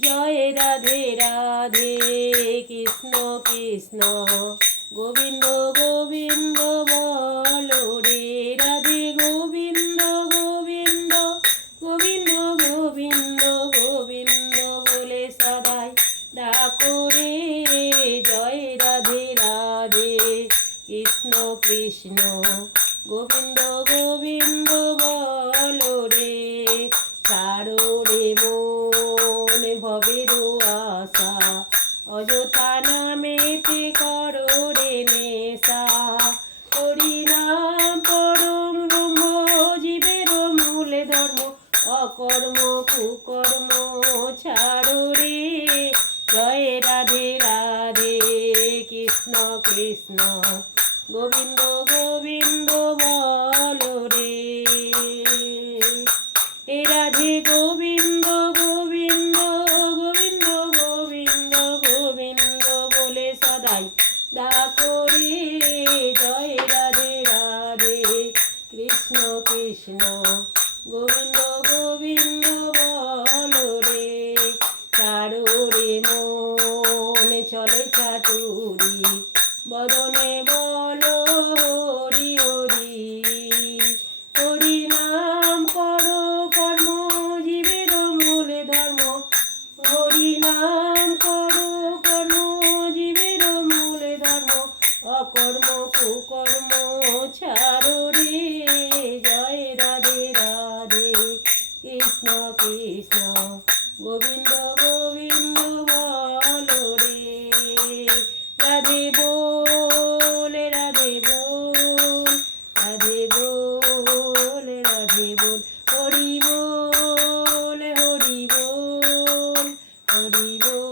জয় রাধে রাধে কৃষ্ণ কৃষ্ণ গোবিন্দ গোবিন্দ বলো রে রাধে গোবিন্দ গোবিন্দ গোবিন্দ গোবিন্দ গোবিন্দ বলে সদাই ডাকো রে জয় রাধে রাধে কৃষ্ণ কৃষ্ণ গোবিন্দ গোবিন্দ বলো রে ছাড়ো রে মন ভবের আশা অযথা নামেতে করো রে নেশা হরি নাম পরম ব্রহ্ম জীবের মূল ধর্ম অকর্ম কুকর্ম ছাড়ো রে জয় রাধে রাধে কৃষ্ণ কৃষ্ণ গোবিন্দ গোবিন্দ বলো রে হে রাধে গোবিন্দ গোবিন্দ গোবিন্দ গোবিন্দ গোবিন্দ বলে সদাই ডাকো রে জয় রাধে রাধে কৃষ্ণ কৃষ্ণ গোবিন্দ গোবিন্দ বলো রে ছাড়ো রে মন চলে চাতুরি বদনে বলো হরি হরি হরি নাম করো কর্ম জীবের মূল ধর্ম হরি নাম করো কর্ম জীবের মূল ধর্ম অকর্ম কুকর্ম ছাড়ো রে জয় রাধে রাধে কৃষ্ণ কৃষ্ণ গোবিন্দ গোবিন্দ বলো রে রাধে বল রাধে বল রাধে বল রাধে বল হরি বল হরি বল হরি বল